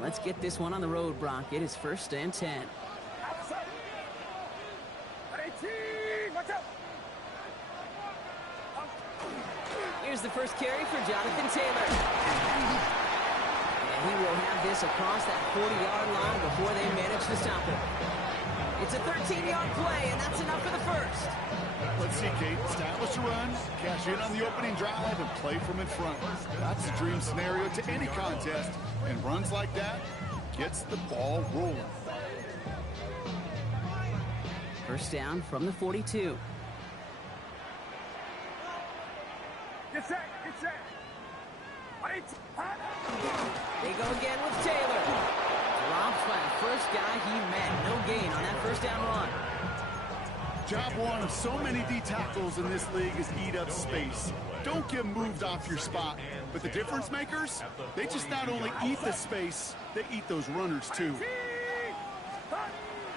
right, let's get this one on the road, Brock. It is 1st and 10. Here's the first carry for Jonathan Taylor. And he will have this across that 40-yard line before they manage to stop him. It's a 13-yard play, and that's enough for the first. Let's see, Kate. Establish a run, cash in on the opening drive, and play from in front. That's the dream scenario to any contest, and runs like that gets the ball rolling. First down from the 42. Get set, get set. They go again with Taylor. Drops by the first guy he met. No gain on that first down run. Job one of so many D tackles in this league is eat up space. Don't get moved off your spot. But the difference makers, they just not only eat the space, they eat those runners too.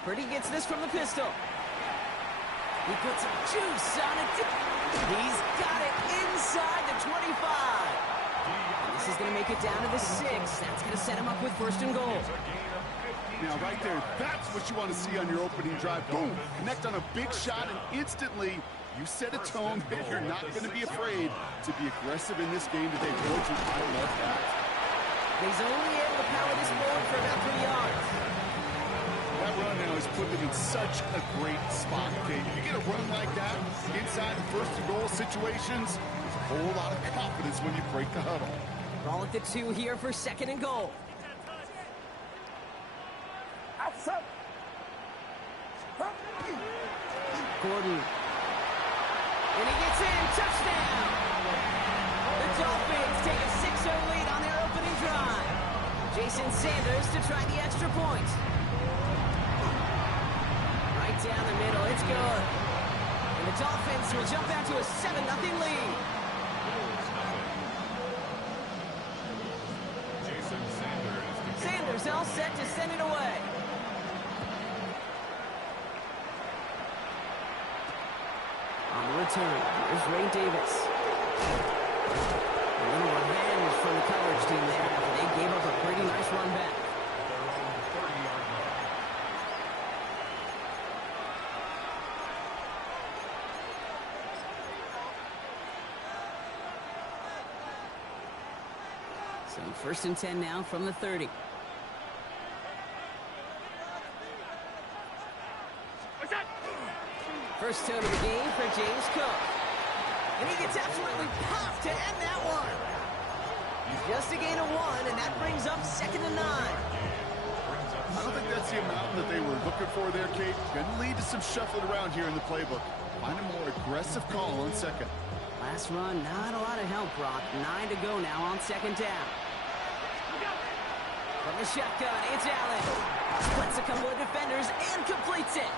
Purdy gets this from the pistol. He puts some juice on it. He's got it inside the 25. This is going to make it down to the 6. That's going to set him up with 1st and goal. Now, right there, that's what you want to see on your opening drive. Boom, connect on a big shot, and instantly you set a tone that you're not going to be afraid to be aggressive in this game today. Boys, I love that. He's only able to power this forward for about 3 yards. That run now is put them in such a great spot, okay? You get a run like that inside the 1st and goal situations, there's a whole lot of confidence when you break the huddle. Ball at the 2 here for 2nd and goal. Outside. Gordon. And he gets in. Touchdown. The Dolphins take a 6-0 lead on their opening drive. Jason Sanders to try the extra point. Right down the middle. It's good. And the Dolphins will jump out to a 7-0 lead. Sanders all set to send it away. On the return, here's Ray Davis. A little revenge from the coverage team there after they gave up a pretty nice run back. So 1st and 10 now from the 30. First tone of the game for James Cook. And he gets absolutely popped to end that one. Just a gain of 1, and that brings up 2nd and 9. I don't think that's the amount that they were looking for there, Kate. Going to lead to some shuffling around here in the playbook. Find a more aggressive call on 2nd. Last run, not a lot of help, Brock. 9 to go now on 2nd down. From the shotgun, it's Allen. Splits a couple of defenders and completes it.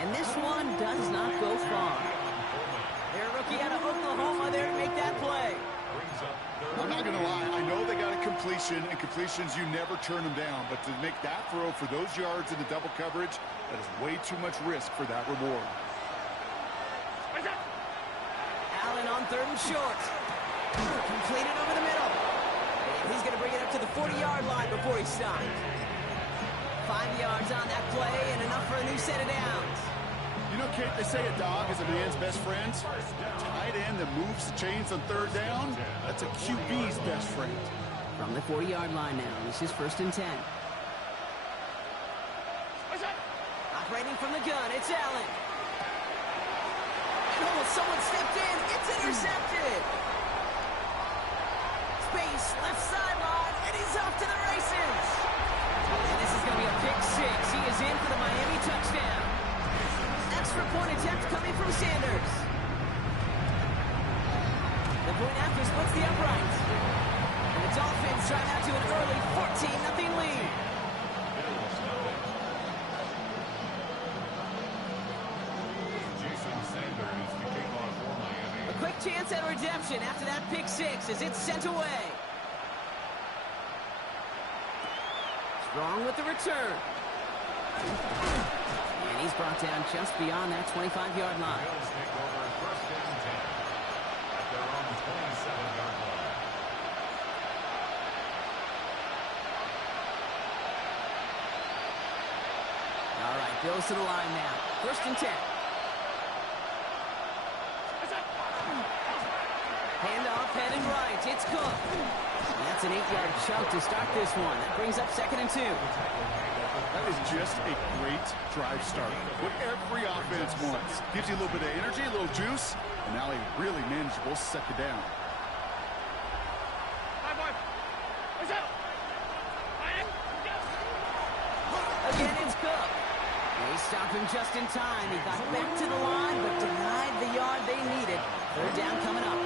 And this one does not go far. Their rookie out of Oklahoma there to make that play. I'm not going to lie. I know they got a completion, and completions, you never turn them down. But to make that throw for those yards in the double coverage, that is way too much risk for that reward. Allen on 3rd and short. Completed over the middle. And he's going to bring it up to the 40-yard line before he stopped. 5 yards on that play and enough for a new set of downs. You know, Kate, they say a dog is a man's best friend. Tight end that moves the chains on 3rd down, that's a QB's best friend. From the 40-yard line now, this is 1st and 10. Operating from the gun, it's Allen. And almost someone stepped in. It's intercepted. Space, left sideline, and he's off to the races. And this is going to be a pick 6. He is in for the Miami touchdown. Extra point attempt coming from Sanders. The point after splits the uprights. And the Dolphins drive out to an early 14-0 lead. A quick chance at redemption after that pick 6 as it's sent away. Strong with the return. And he's brought down just beyond that 25-yard line. Goes to the line now. 1st and 10. Handoff heading right. It's Cook. That's an 8-yard chunk to start this one. That brings up 2nd and 2. That is just a great drive start. What every offense wants. Gives you a little bit of energy, a little juice, and now a really manageable 2nd down. Again, it's Cook. They stopped him just in time. He got back to the line, but denied the yard they needed. 3rd down coming up.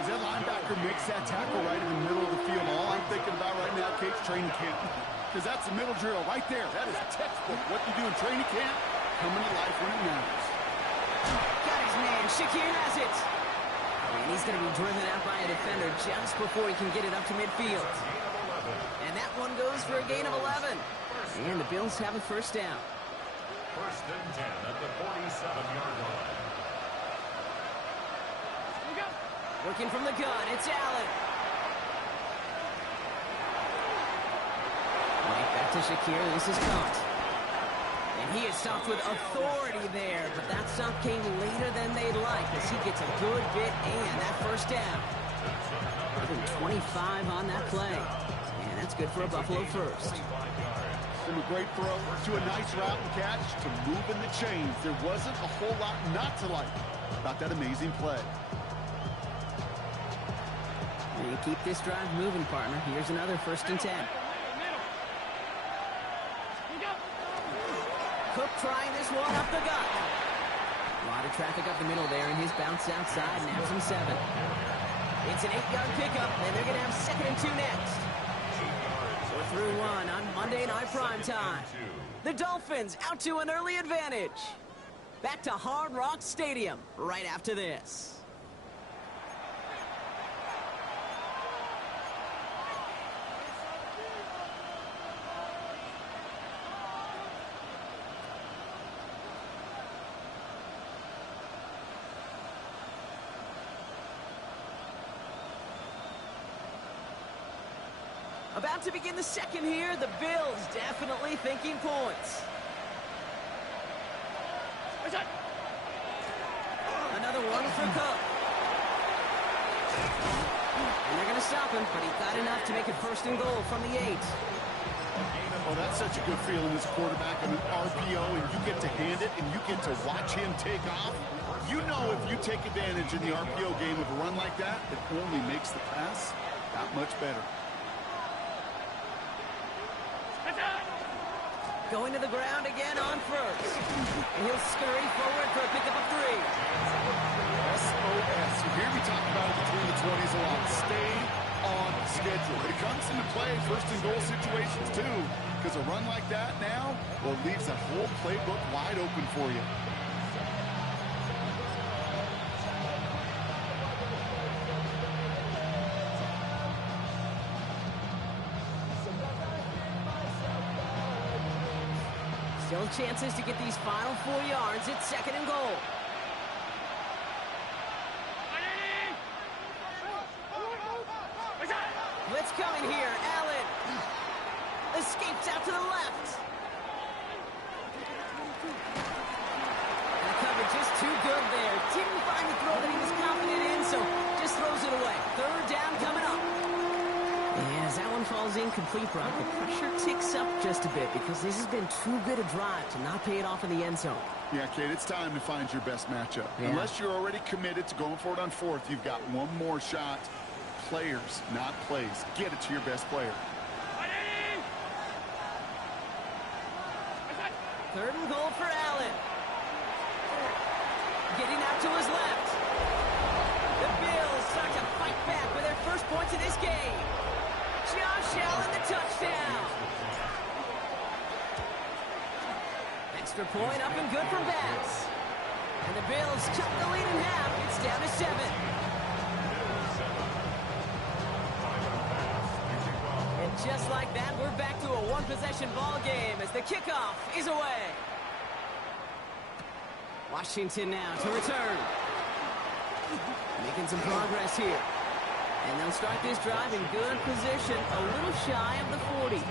As that linebacker makes that tackle right in the middle of the field, all I'm thinking about right now, Kate's training camp. Because that's the middle drill right there. That is textbook. What you do in training camp, coming to life when it matters. Got his man. Shakir has it. And he's going to be driven out by a defender just before he can get it up to midfield. And that one goes for a gain of 11. And the Bills have a 1st down. 1st and 10 at the 47-yard line. Working from the gun, it's Allen. Right back to Shakir. This is caught. And he is stopped with authority there, but that stop came later than they'd like as he gets a good bit and that 1st down. More than 25 on that play. And that's good for a Buffalo 1st. From a great throw to a nice route and catch to moving the chains. There wasn't a whole lot not to like about that amazing play. And keep this drive moving, partner. Here's another 1st and 10. Cook trying this one up the gut. A lot of traffic up the middle there, and his bounce outside naps him 7. It's an 8-yard pickup, and they're going to have 2nd and 2 next. We're through 1 on Monday Night Primetime. The Dolphins out to an early advantage. Back to Hard Rock Stadium right after this. About to begin the 2nd here. The Bills definitely thinking points. Another one for Cook. And they're going to stop him, but he got enough to make it 1st and goal from the 8. Well, that's such a good feeling as a quarterback on an RPO, and you get to hand it, and you get to watch him take off. You know if you take advantage in the RPO game of a run like that, it only makes the pass that much better. Going to the ground again on 1st. And he'll scurry forward for a pickup of 3. SOS. You hear me talk about it between the 20s a lot. Stay on schedule. It comes into play 1st and goal situations too. Because a run like that now, well, leaves that whole playbook wide open for you. Still chances to get these final 4 yards. It's 2nd and goal. Blitz coming here. Allen escapes out to the left. And the coverage just too good there. Didn't find the throw that he was confident in, so just throws it away. 3rd down coming up. And as that one falls incomplete, Brock, the pressure ticks up just a bit because this has been too good a drive to not pay it off in the end zone. Yeah, Kate, it's time to find your best matchup. Yeah. Unless you're already committed to going for it on 4th, you've got one more shot. Players, not plays. Get it to your best player. 3rd and goal for Allen. Getting out to his left. The Bills start to fight back with their first points of this game. Josh Allen, the touchdown. Extra point up and good from Bass. And the Bills cut the lead in half. It's down to 7. And just like that, we're back to a one-possession ball game as the kickoff is away. Washington now to return. Making some progress here. And they'll start this drive in good position, a little shy of the 40.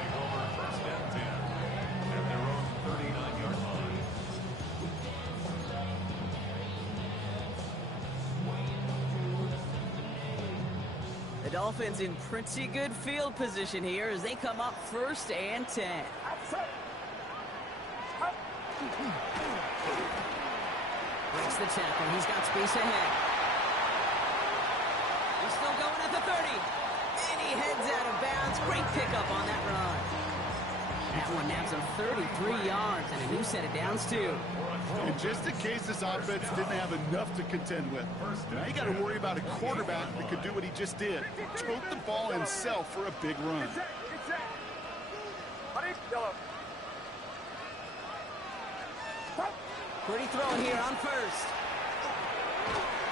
The Dolphins in pretty good field position here as they come up 1st and 10. Breaks the tackle. He's got space ahead. He's still going at the 30. And he heads out of bounds. Great pickup on that run. That one naps him 33 yards and a new set of downs, too. And just in case this offense didn't have enough to contend with, now you got to worry about a quarterback that could do what he just did. Tote the ball himself for a big run. Pretty throw here on 1st.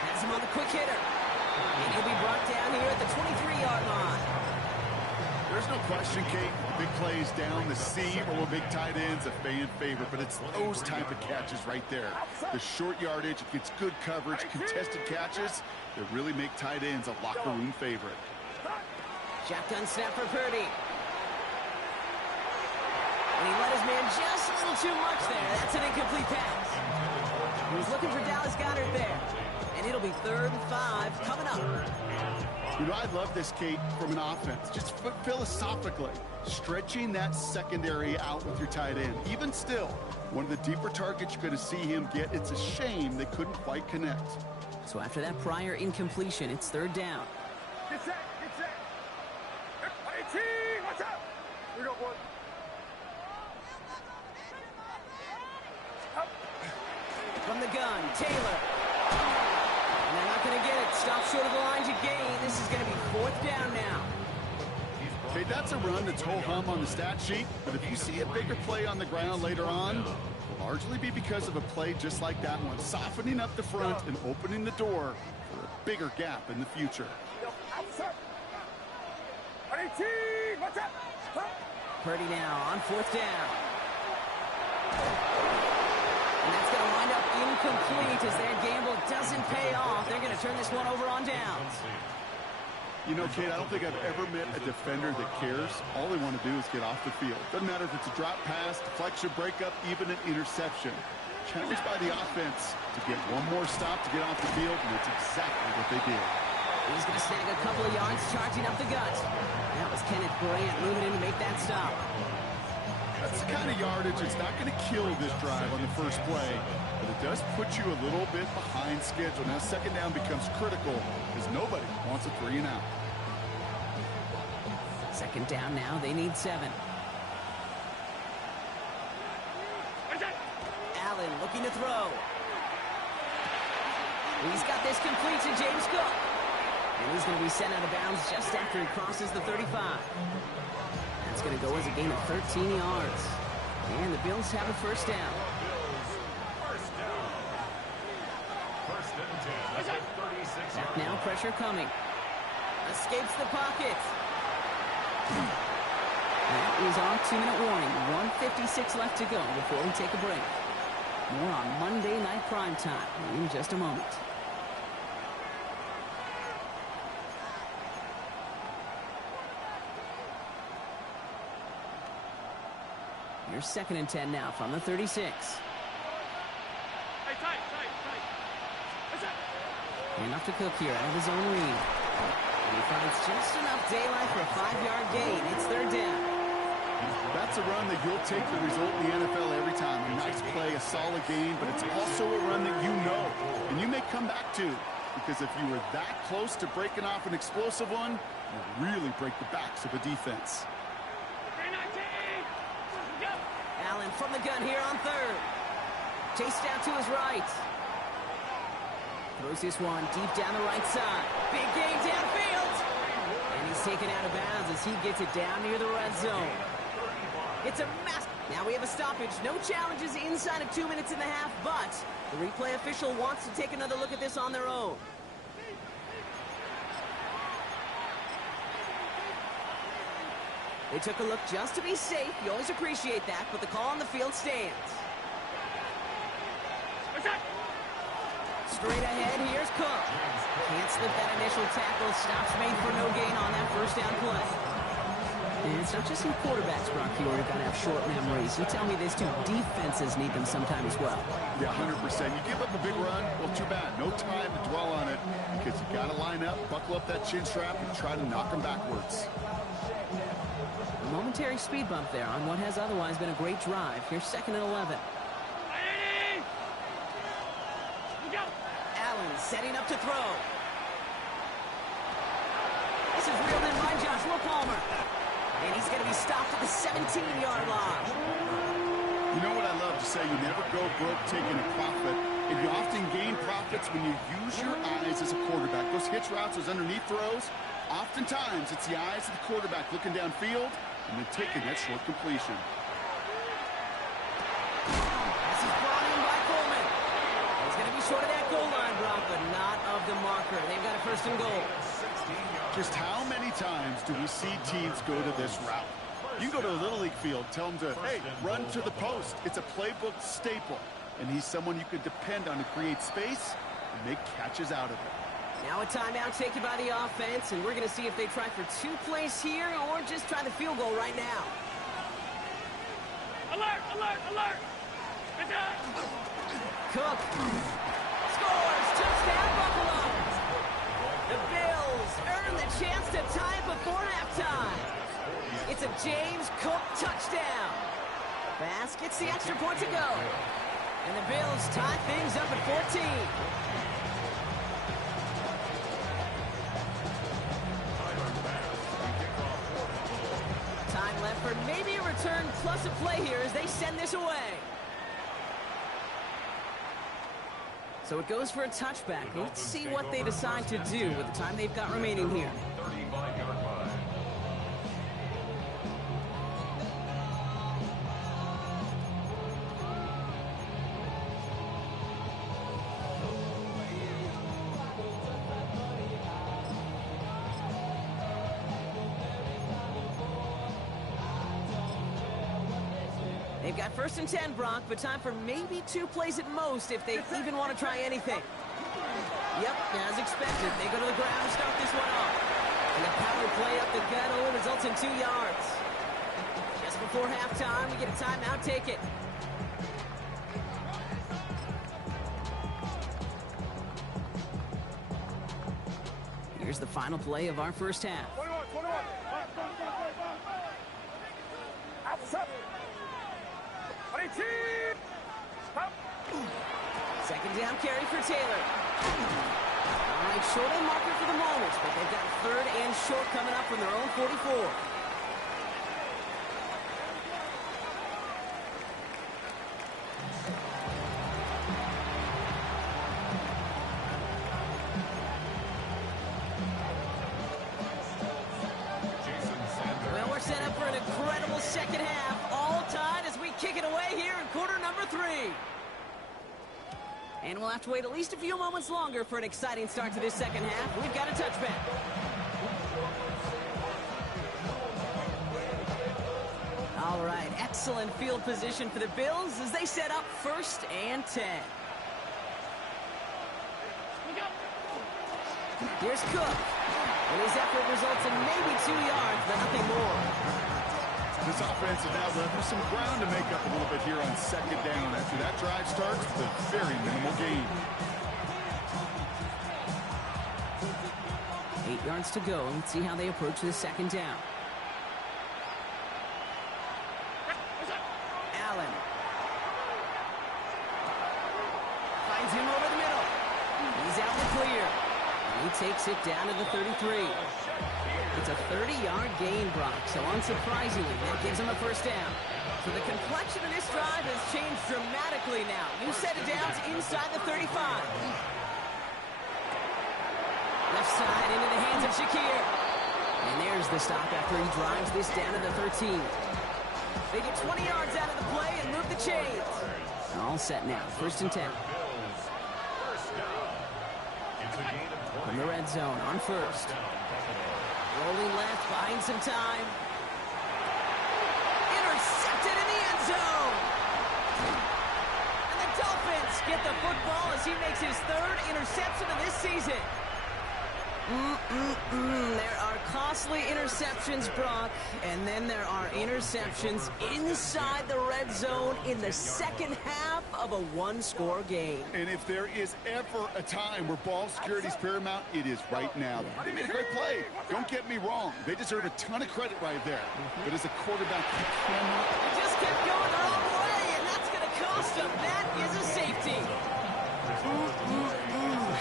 Has him on the quick hitter. And he'll be brought down here at the 23-yard line. There's no question, Kate, big plays down the seam or big tight ends a fan favorite, but it's those type of catches right there. The short yardage, it gets good coverage, contested catches that really make tight ends a locker room favorite. Shotgun snap for Purdy. And he let his man just a little too much there. That's an incomplete pass. He was looking for Dallas Goedert there. And it'll be 3rd and 5 coming up. You know, I love this, Kate, from an offense. Just philosophically, stretching that secondary out with your tight end. Even still, one of the deeper targets you're going to see him get. It's a shame they couldn't quite connect. So after that prior incompletion, it's 3rd down. Get set, get set. Watch out. We got one. From the gun, Taylor. And they're not going to get it. Stop short of the line to gain. This is going to be 4th down now. Okay, that's a run that's ho-hum on the stat sheet, but if you see a bigger play on the ground later on, it'll largely be because of a play just like that one, softening up the front and opening the door for a bigger gap in the future. Purdy now on 4th down. And that's going to wind up incomplete as that gamble doesn't pay off. They're going to turn this one over on downs. You know, Kate, I don't think I've ever met a defender that cares. All they want to do is get off the field. Doesn't matter if it's a drop pass, deflection, breakup, even an interception. Challenged by the offense to get one more stop to get off the field, and that's exactly what they did. He's going to snag a couple of yards, charging up the gut. That was Kenneth Grant moving in to make that stop. That's the kind of yardage that's not going to kill this drive on the first play, but it does put you a little bit behind schedule. Now 2nd down becomes critical because nobody wants a 3 and out. 2nd down now, they need 7. Allen looking to throw. He's got this complete to James Cook. And he's going to be sent out of bounds just after he crosses the 35. That's going to go as a gain of 13 yards. And the Bills have a 1st down. Back now, pressure coming. Escapes the pocket. That is our 2-minute warning. 1:56 left to go before we take a break. More on Monday Night Primetime in just a moment. Here's 2nd and 10 now from the 36. Hey, tight. Enough to Cook here out of his own read. And he finds just enough daylight for a 5-yard gain. It's 3rd down. That's a run that you'll take the result in the NFL every time. A nice play, a solid game, but it's also a run that you know and you may come back to, because if you were that close to breaking off an explosive one, you really break the backs of a defense. Allen from the gun here on 3rd. Chased out to his right. Throws this one deep down the right side. Big gain downfield. And he's taken out of bounds as he gets it down near the red zone. It's a mess. Now we have a stoppage. No challenges inside of 2 minutes and a half, but the replay official wants to take another look at this on their own. They took a look just to be safe. You always appreciate that, but the call on the field stands. Straight ahead, here's Cook. Can't slip that initial tackle. Stops made for no gain on that 1st down play. And it's not just some quarterbacks, Brock, here who've got to have short memories. You tell me these two defenses need them sometime as well. Yeah, 100%. You give up a big run, well, too bad. No time to dwell on it because you got to line up, buckle up that chin strap, and try to knock them backwards. A momentary speed bump there on what has otherwise been a great drive. Here's 2nd and 11. Allen setting up to throw. This is reeled in by Joshua Palmer. And he's going to be stopped at the 17-yard line. You know what I love to say? You never go broke taking a profit. And you often gain profits when you use your eyes as a quarterback. Those hitch routes, those underneath throws, oftentimes it's the eyes of the quarterback looking downfield and then taking that short completion. This is brought in by Coleman. He's going to be short of that goal line, Brock, but not of the marker. They've got a 1st and goal. Just how many times do we see teams go to this route? You go to a Little League field, tell them to, hey, run to the post. It's a playbook staple. And he's someone you could depend on to create space and make catches out of it. Now a timeout taken by the offense, and we're going to see if they try for 2 plays here or just try the field goal right now. Alert, alert, alert! Good job. Cook scores! Touchdown, Buffalo! The Bills earn the chance to tie it before halftime. It's a James Cook touchdown. Bass gets the extra point to go. And the Bills tie things up at 14. Time left for maybe a return plus a play here as they send this away. So it goes for a touchback. Let's see what they decide to do with the time they've got remaining here. 35-yard line. They've got 1st and 10, Brock, but time for maybe 2 plays at most if they even want to try anything. Yep, as expected, they go to the ground to start this one off. And the power play up the gut only results in 2 yards. Just before halftime, we get a timeout, take it. Here's the final play of our first half. 21, 21. Outside. 22. Stop. 2nd down carry for Taylor. All right, short on marker for the moment, but they've got 3rd and short coming up from their own 44. Well, we're set up for an incredible 2nd half. All tied as we kick it away here in quarter number 3. And we'll have to wait at least a few moments longer for an exciting start to this 2nd half. We've got a touchback. All right, excellent field position for the Bills as they set up 1st and 10. Here's Cook. And his effort results in maybe 2 yards, but nothing more. This offense is now left with some ground to make up a little bit here on 2nd down. After that drive starts, with a very minimal gain. 8 yards to go. Let's see how they approach this 2nd down. Allen. Finds him over the middle. He's out in the clear. And he takes it down to the 33. It's a 30-yard gain, Brock, so unsurprisingly, that gives him a 1st down. So the complexion of this drive has changed dramatically now. New set of downs inside the 35. Left side into the hands of Shakir. And there's the stop after he drives this down to the 13. They get 20 yards out of the play and move the chains. All set now, 1st and 10. From the red zone on 1st. Rolling left, buying some time. Intercepted in the end zone. And the Dolphins get the football as he makes his 3rd interception of this season. There are costly interceptions, Brock, and then there are interceptions inside the red zone in the second half of a one-score game. And if there is ever a time where ball security is paramount, it is right now. They made a great play. Don't get me wrong. They deserve a ton of credit right there. But as a quarterback, you cannot... They just kept going the wrong way, and that's going to cost them. That is a safety.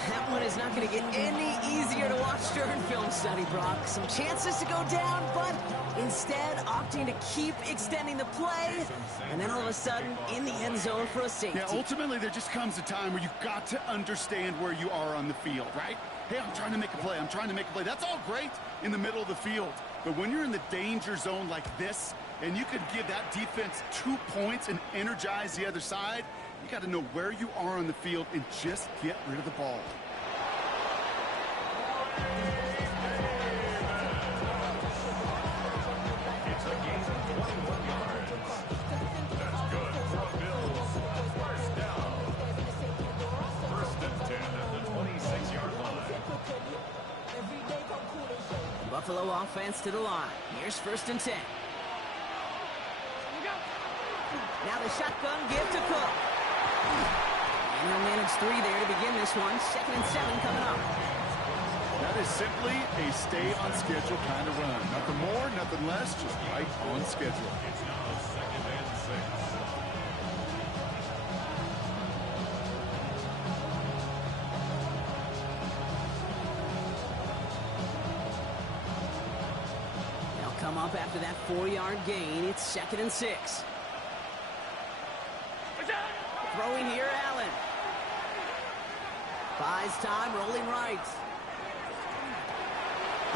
That one is not going to get any easier to watch during film study, Brock. Some chances to go down, but instead opting to keep extending the play, and then all of a sudden in the end zone for a safety. Yeah, ultimately there just comes a time where you've got to understand where you are on the field, right? Hey, I'm trying to make a play. I'm trying to make a play. That's all great in the middle of the field. But when you're in the danger zone like this, and you could give that defense 2 points and energize the other side, you got to know where you are on the field and just get rid of the ball. It's a gain of 21 yards. That's good for Bills. First down. First and 10 at the 26-yard line. Buffalo offense to the line. Here's first and 10. Now the shotgun give to Cook. And he'll manage 3 there to begin this one. Second and 7 coming up. That is simply a stay on schedule kind of run. Nothing more, nothing less, just right on schedule. It's now second and 6. They'll come up after that 4-yard gain. It's second and 6. Throwing here, Allen. Buys time, rolling right.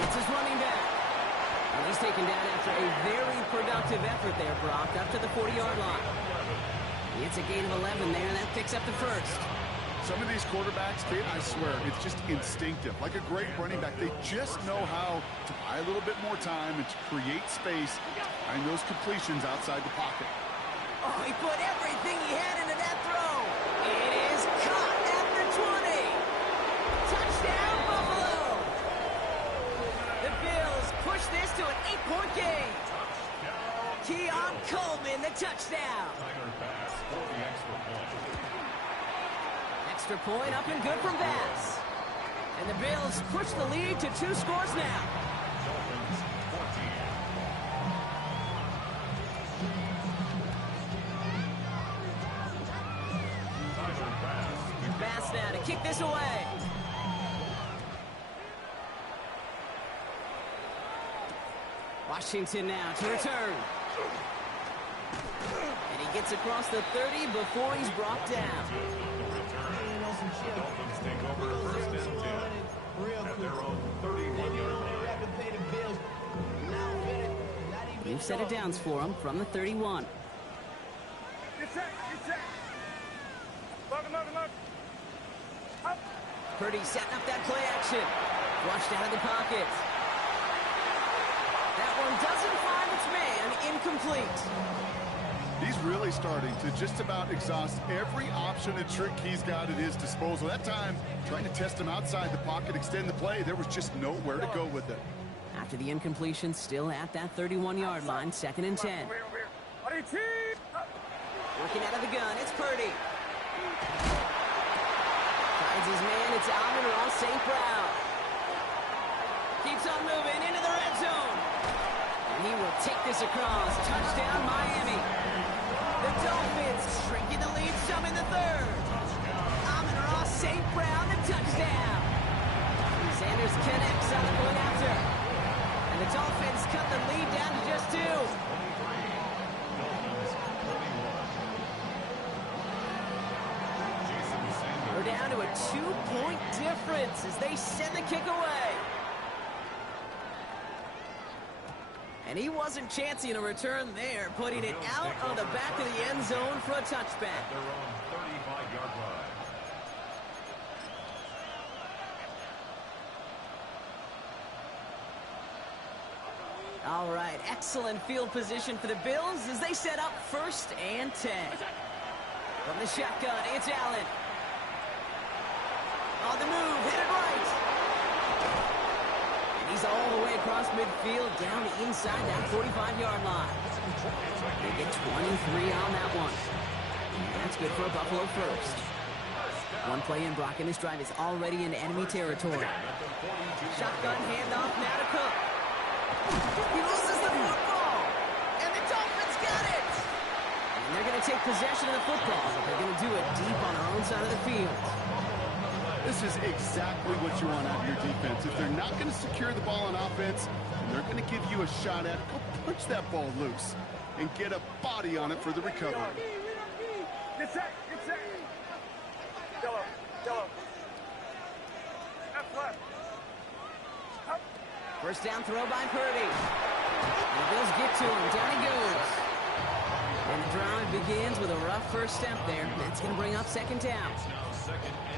It's his running back. And he's taken down after a very productive effort there, Brock, up to the 40-yard line. It's a gain of 11 there, and that picks up the first. Some of these quarterbacks, I swear, it's just instinctive. Like a great running back, they just know how to buy a little bit more time and to create space behind those completions outside the pocket. Oh, he put everything he had into that throw. It is caught at the 20. Touchdown, Buffalo. The Bills push this to an 8-point game. Keon Coleman, the touchdown. Pass for the extra point. Extra point up and good from Bass. And the Bills push the lead to 2 scores now. Dolphins 14. Bass now to kick this away. Washington now to return. And he gets across the 30 before he's brought down. Dolphins take over first and 10 at their own 31-yard line. New set of downs for him from the 31. Get set, get set. Look. Up. Purdy setting up that play action. Flushed out of the pocket. That one doesn't find its man. Incomplete. He's really starting to just about exhaust every option and trick he's got at his disposal. That time, trying to test him outside the pocket, extend the play, there was just nowhere to go with it. After the incompletion, still at that 31-yard line, second and 10. Working out of the gun, it's Purdy. Finds his man, it's Amon-Ra St. Brown. Keeps on moving into the red zone. And he will take this across. Touchdown, Miami. The Dolphins shrinking the lead some in the third. Amon-Ra St. Brown, the touchdown. Sanders connects on the point after. And the Dolphins cut the lead down to just 2. We're down to a 2-point difference as they send the kick away. And he wasn't chancing a return there, putting it out on the back of the end zone for a touchback. Their own 35-yard line. All right, excellent field position for the Bills as they set up first and 10. From the shotgun, it's Allen. On the move, hit it right. And he's is all the way across midfield, down inside that 45-yard line. They get 23 on that one. That's good for a Buffalo first. One play in, Brock, and this drive is already in enemy territory. Shotgun handoff, now to Cook. He loses the football, and the Dolphins got it. And they're going to take possession of the football, but they're going to do it deep on their own side of the field. This is exactly what you want out of your defense. If they're not going to secure the ball on offense, and they're going to give you a shot at it, go punch that ball loose and get a body on it for the recovery. Get set, get set. Yellow, yellow. Left, left. Up. First down throw by Purdy. And the Bills get to him. Down he goes. And the drive begins with a rough first step there. That's going to bring up second down.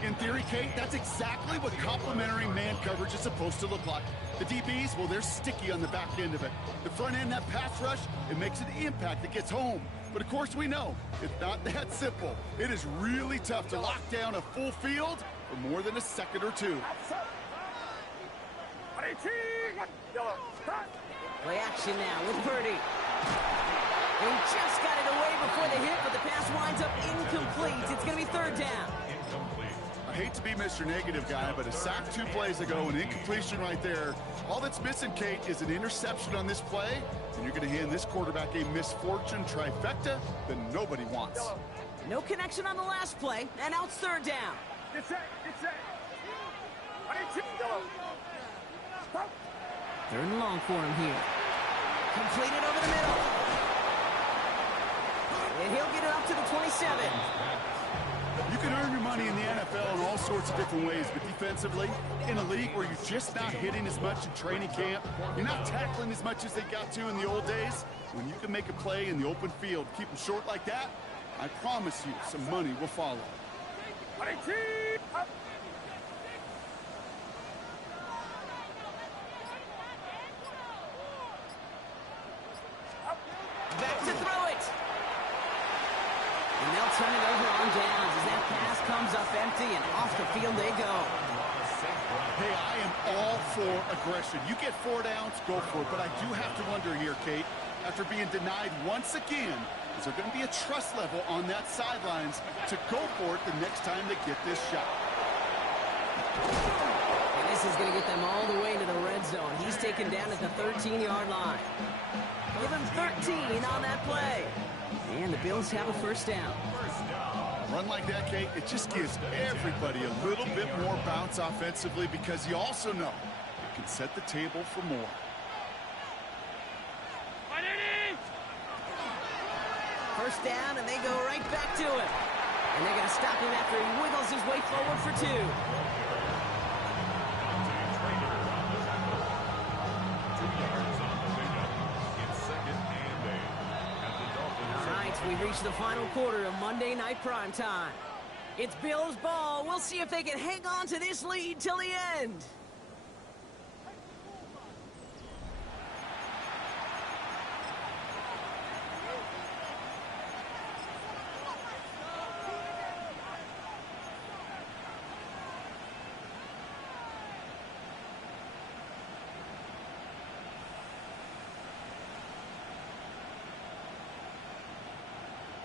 In theory, Kate, that's exactly what complementary man coverage is supposed to look like. The DBs, well, they're sticky on the back end of it. The front end, that pass rush, it makes an impact that gets home. But of course we know, it's not that simple. It is really tough to lock down a full field for more than a second or two. Yellow. Play action now with Purdy. He just got it away before the hit, but the pass winds up incomplete. It's going to be third down. I hate to be Mr. Negative guy, but a sack 2 plays ago, an incompletion right there. All that's missing, Kate, is an interception on this play, and you're going to hand this quarterback a misfortune trifecta that nobody wants. No connection on the last play, and now it's third down. Get set, get set. Yellow. Stop. Third and long for him here. Completed over the middle. And he'll get it up to the 27. You can earn your money in the NFL in all sorts of different ways, but defensively, in a league where you're just not hitting as much in training camp, you're not tackling as much as they got to in the old days, when you can make a play in the open field, keep them short like that, I promise you some money will follow. Back to throw it. And they'll turn it over on downs as that pass comes up empty and off the field they go. Hey, I am all for aggression. You get 4 downs, go for it. But I do have to wonder here, Kate, after being denied once again, is there going to be a trust level on that sidelines to go for it the next time they get this shot? And this is going to get them all the way into the red zone. He's taken down at the 13-yard line. Give him 13 on that play. And the Bills have a first down. A run like that, Kate, it just gives everybody a little bit more bounce offensively because you also know it can set the table for more. First down, and they go right back to him. And they're going to stop him after he wiggles his way forward for 2. We reach the final quarter of Monday Night Primetime. It's Bills ball. We'll see if they can hang on to this lead till the end.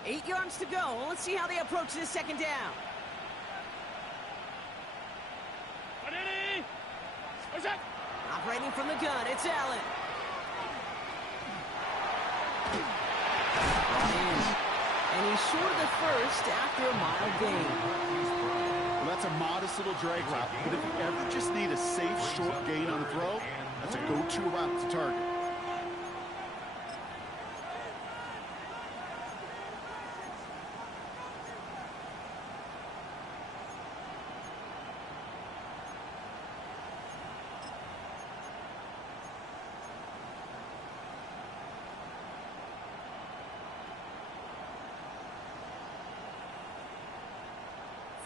Eight yards to go. Let's see how they approach this second down. Operating from the gun, it's Allen. And he's short of the first after a mild gain. Well, that's a modest little drag route, but if you ever just need a safe, short gain on the throw, that's a go-to route to target.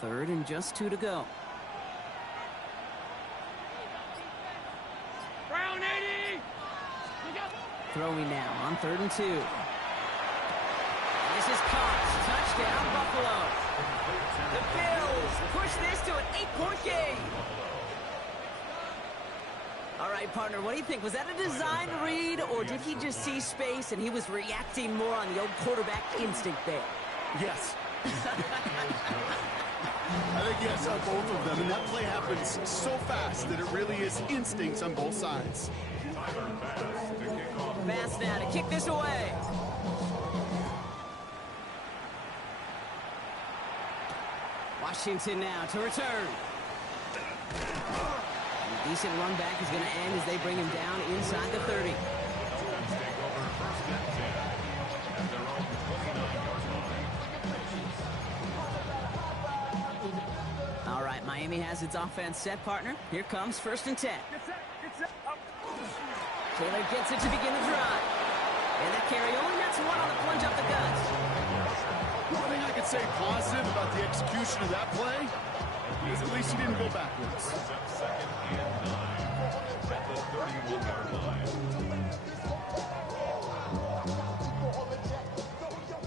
Third and just 2 to go. Brown 80. Throwing now on 3rd and 2. This is caught. Touchdown, Buffalo. The Bills push this to an 8-point game. All right, partner, what do you think? Was that a design read, or did he just see space and he was reacting more on the old quarterback instinct there? Yes. I think yes on both of them, and that play happens so fast that it really is instincts on both sides. Pass now to kick this away. Washington now to return. A decent run back is going to end as they bring him down inside the 30. All right, Miami has its offense set, partner. Here comes 1st and 10. Taylor gets it to begin the drive. And that carry only nets one on the plunge up the guts. One thing I could say positive about the execution of that play is at least he didn't go backwards. Second and 9 at the 31-yard line.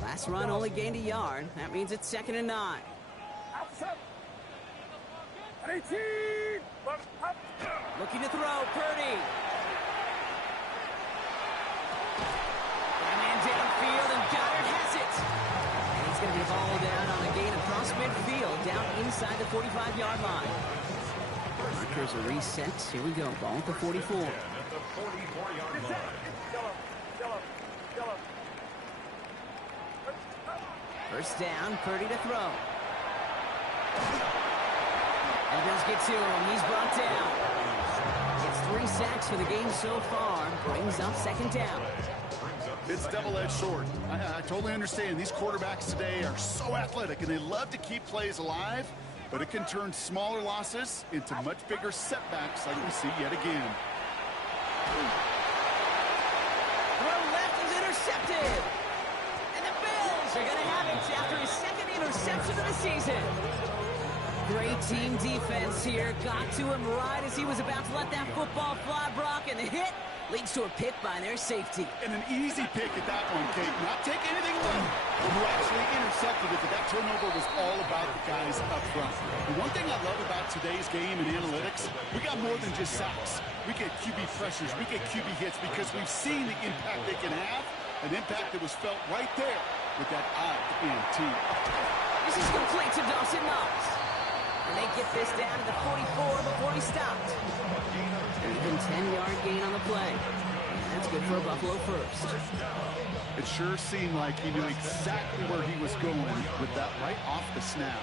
Last run only gained a yard. That means it's 2nd and 9. Looking to throw, Purdy. Man downfield, and Goddard has it. And he's going to be ball down on a gain across midfield, down inside the 45-yard line. Markers are reset. Here we go. Ball at the 44. At the 44-yard line. First down, Purdy to throw. And does get to him. He's brought down. Gets 3 sacks for the game so far. Brings up 2nd down. It's double-edged sword. I totally understand. These quarterbacks today are so athletic, and they love to keep plays alive, but it can turn smaller losses into much bigger setbacks like we see yet again. Throw left is intercepted. And the Bills are going to have it after his 2nd interception of the season. Great team defense here. Got to him right as he was about to let that football fly, Brock, and the hit leads to a pick by their safety. And an easy pick at that one, Kate. Not take anything away from who actually intercepted it, but that turnover was all about the guys up front. The one thing I love about today's game and analytics, we got more than just sacks. We get QB pressures, we get QB hits because we've seen the impact they can have, an impact that was felt right there with that INT. This is complete to Dawson Knox. And they get this down to the 44 before he stopped. Even 10-yard gain on the play. And that's good for a Buffalo first. It sure seemed like he knew exactly where he was going with that right off the snap.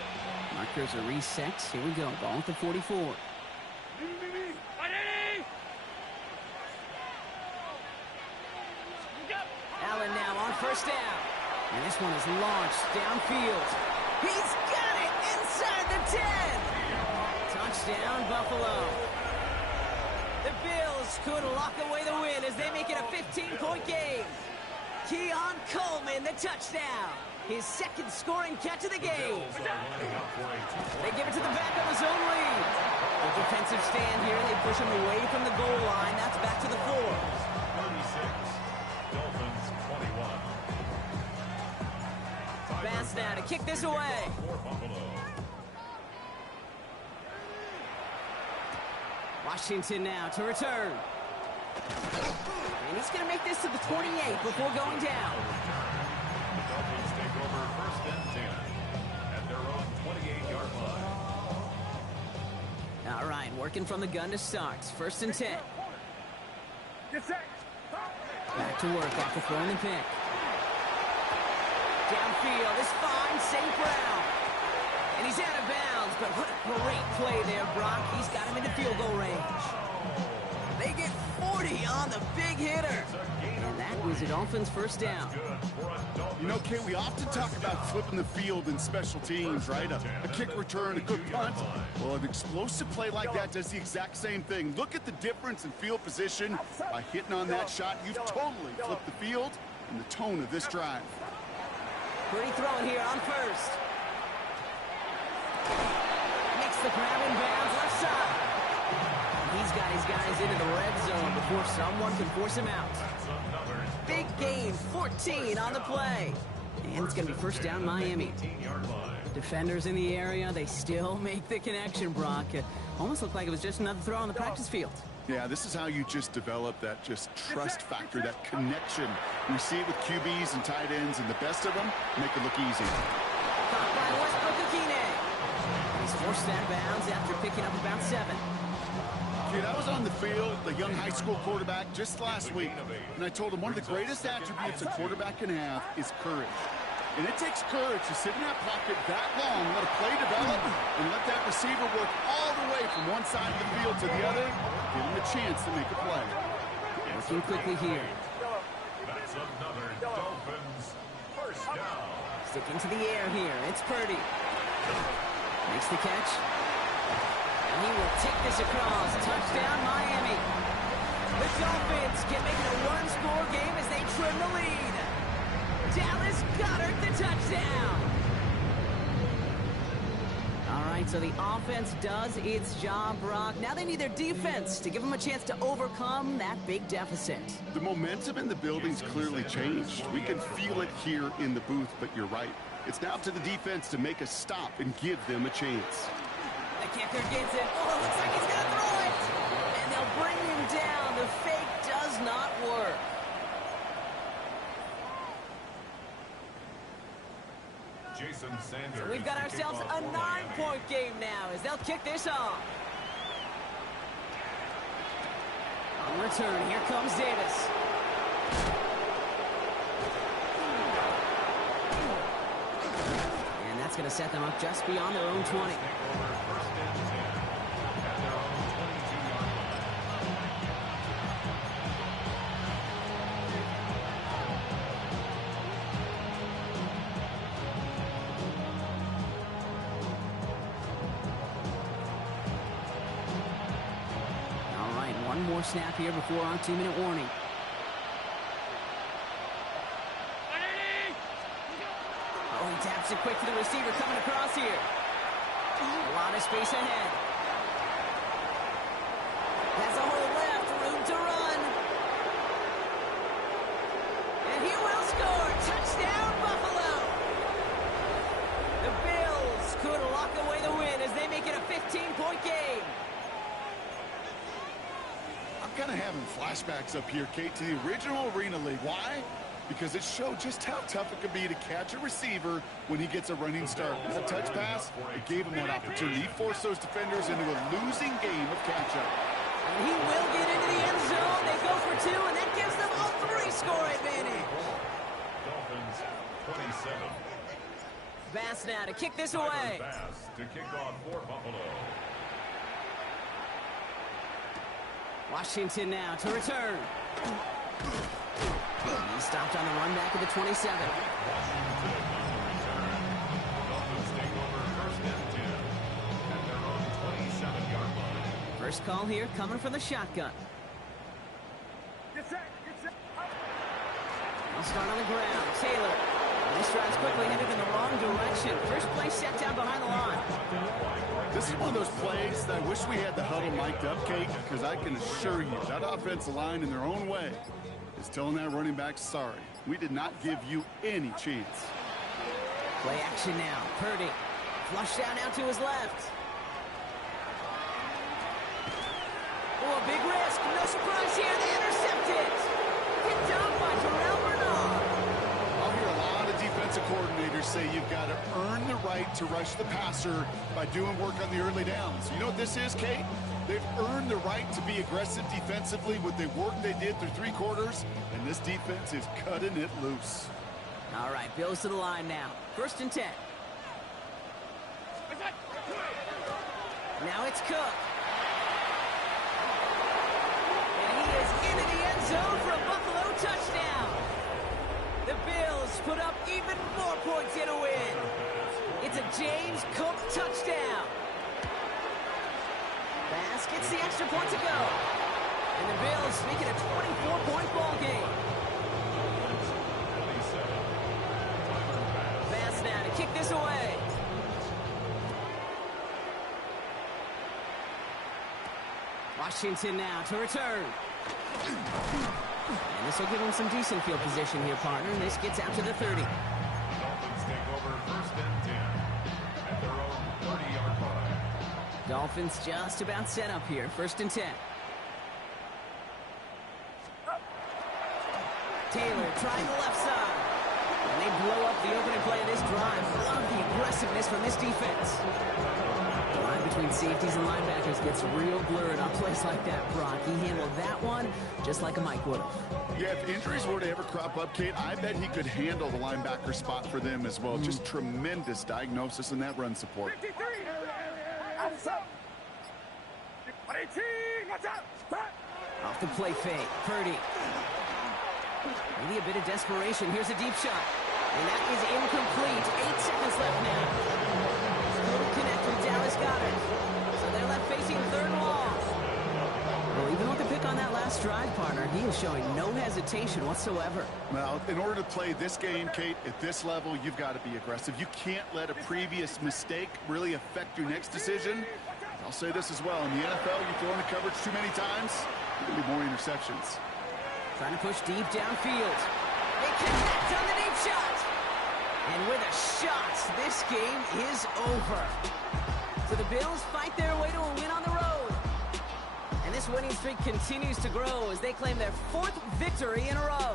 Markers are reset. Here we go. Ball at the 44. Allen now on 1st down. And this one is launched downfield. He's got it inside the 10. Touchdown, Buffalo. The Bills could lock away the win as they make it a 15-point game. Keon Coleman, the touchdown. His 2nd scoring catch of the game. They give it to the back of his own lead. The defensive stand here. They push him away from the goal line. That's back to the 4. 36. Dolphins 21. Pass now to kick this away. For Buffalo. Washington now to return. And he's going to make this to the 28 before going down. The Dolphins take over 1st and 10 at their own 28-yard line. All right, working from the gun to start. 1st and 10. Back to work off the throw and pick. Downfield is fine, St. Brown. And he's out of bounds, but what a great play there, Brock. He's got him into field goal range. They get 40 on the big hitter. And that was the Dolphins' 1st down. You know, Kate, we often talk about flipping the field in special teams, right? A kick return, a good punt. Well, an explosive play like that does the exact same thing. Look at the difference in field position. By hitting on that shot, you've totally flipped the field and the tone of this drive. Pretty throwing here on 1st. Makes the grab in bounds left side. He's got his guys into the red zone before someone can force him out. Big gain, 14 on the play. And it's going to be 1st down Miami. Defenders in the area, they still make the connection, Brock. Almost looked like it was just another throw on the practice field. Yeah, this is how you just develop that just trust factor, that connection. We see it with QBs and tight ends, and the best of them make it look easy. Caught by Westbrook-Akine. He's forced out of bounds after picking up about 7. Kid, I was on the field, the young high school quarterback, just last week, and I told him one of the greatest attributes a quarterback can have is courage. And it takes courage to sit in that pocket that long, let a play develop, and let that receiver work all the way from one side of the field to the other, give him a chance to make a play. Working quickly here. That's another Dolphins first down. Sticking to the air here. It's Purdy. Makes the catch. And he will take this across. Touchdown, Miami. The Dolphins can make it a one-score game as they trim the lead. Dallas Goedert the touchdown. All right, so the offense does its job, Brock. Now they need their defense to give them a chance to overcome that big deficit. The momentum in the building's clearly changed. We can feel it here in the booth, but you're right. It's now up to the defense to make a stop and give them a chance. The kicker gets it. Oh, looks like he's going to throw it. And they'll bring him down. The fake does not work. Jason Sanders. So we've got ourselves a 9-point game now as they'll kick this off. On return, here comes Davis. And that's going to set them up just beyond their own 20. One more snap here before our 2-minute warning. Oh, he taps it quick to the receiver coming across here. A lot of space ahead. Has a hole left, room to run. And he will score. Touchdown, Buffalo. The Bills could lock away the win as they make it a 15-point game. Kind of having flashbacks up here, Kate, to the original Arena League. Why? Because it showed just how tough it could be to catch a receiver when he gets a running start. That touch pass, it gave him that opportunity. He forced those defenders into a losing game of catch-up. And he will get into the end zone. They go for 2, and that gives them a 3-score advantage. Dolphins 27. Bass now to kick this away. Bass to kick off for Buffalo. Washington now to return. He stopped on the run back at the 27. Dolphins take over first and 10 at their own 27-yard line. First call here coming from the shotgun. Get set. Get set. They'll start on the ground. Taylor. This drive's quickly headed in the wrong direction. First play set down behind the line. This is one of those plays that I wish we had the huddle mic'd up, Kate, because I can assure you that offensive line in their own way is telling that running back, sorry, we did not give you any chance. Play action now. Purdy. Flushed down now to his left. Oh, a big risk. No surprise here. They intercept it. Picked up by Terrell Bernard. I'll hear a lot of defensive coordinators say you've got to earn the right to rush the passer by doing work on the early downs. You know what this is, Kate? They've earned the right to be aggressive defensively with the work they did through 3 quarters, and this defense is cutting it loose. All right, Bills to the line now. First and 10. Now it's Cook. And he is into the end zone for a Buffalo touchdown. The Bills put up even more points in a win. It's a James Cook touchdown. Bass gets the extra point to go. And the Bills make it a 24-point ball game. Bass now to kick this away. Washington now to return. And this will give him some decent field position here, partner. And this gets out to the 30. Dolphins take over first and 10 at their own 30-yard line. Dolphins just about set up here. First and 10. Taylor trying the left side. And they blow up the opening play of this drive. Love the aggressiveness from this defense. The line between safeties and linebackers gets real blurred on plays like that, Brock. He handled that one just like a Mike would have. Yeah, if injuries were to ever crop up, Kate, I bet he could handle the linebacker spot for them as well. Just tremendous diagnosis in that run support. 53. Outside. 18. Watch out. Off the play fake. Purdy. Maybe a bit of desperation. Here's a deep shot. And that is incomplete. 8 seconds left now. Couldn't connect from Dallas Goedert. So they're left facing third and long. Well, even with the pick on that last drive, partner, he is showing no hesitation whatsoever. Well, in order to play this game, Kate, at this level, you've got to be aggressive. You can't let a previous mistake really affect your next decision. I'll say this as well. In the NFL, you throw in the coverage too many times, there'll be more interceptions. Trying to push deep downfield. They connect on the deep shot. And with a shot, this game is over. So the Bills fight their way to a win on the road. And this winning streak continues to grow as they claim their 4th victory in a row.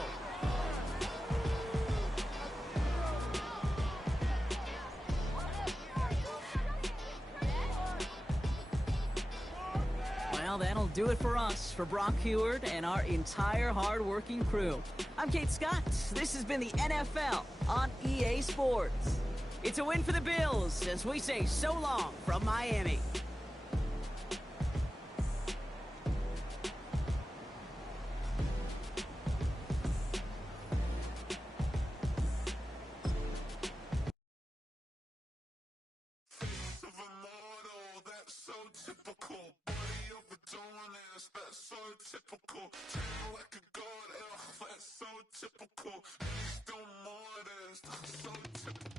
Well, that'll do it for us, for Brock Heward and our entire hard-working crew. I'm Kate Scott. This has been the NFL on EA Sports. It's a win for the Bills as we say so long from Miami. Typical body of a donut, that's so typical. Turn like a god, that's so typical. Still modest, so typical.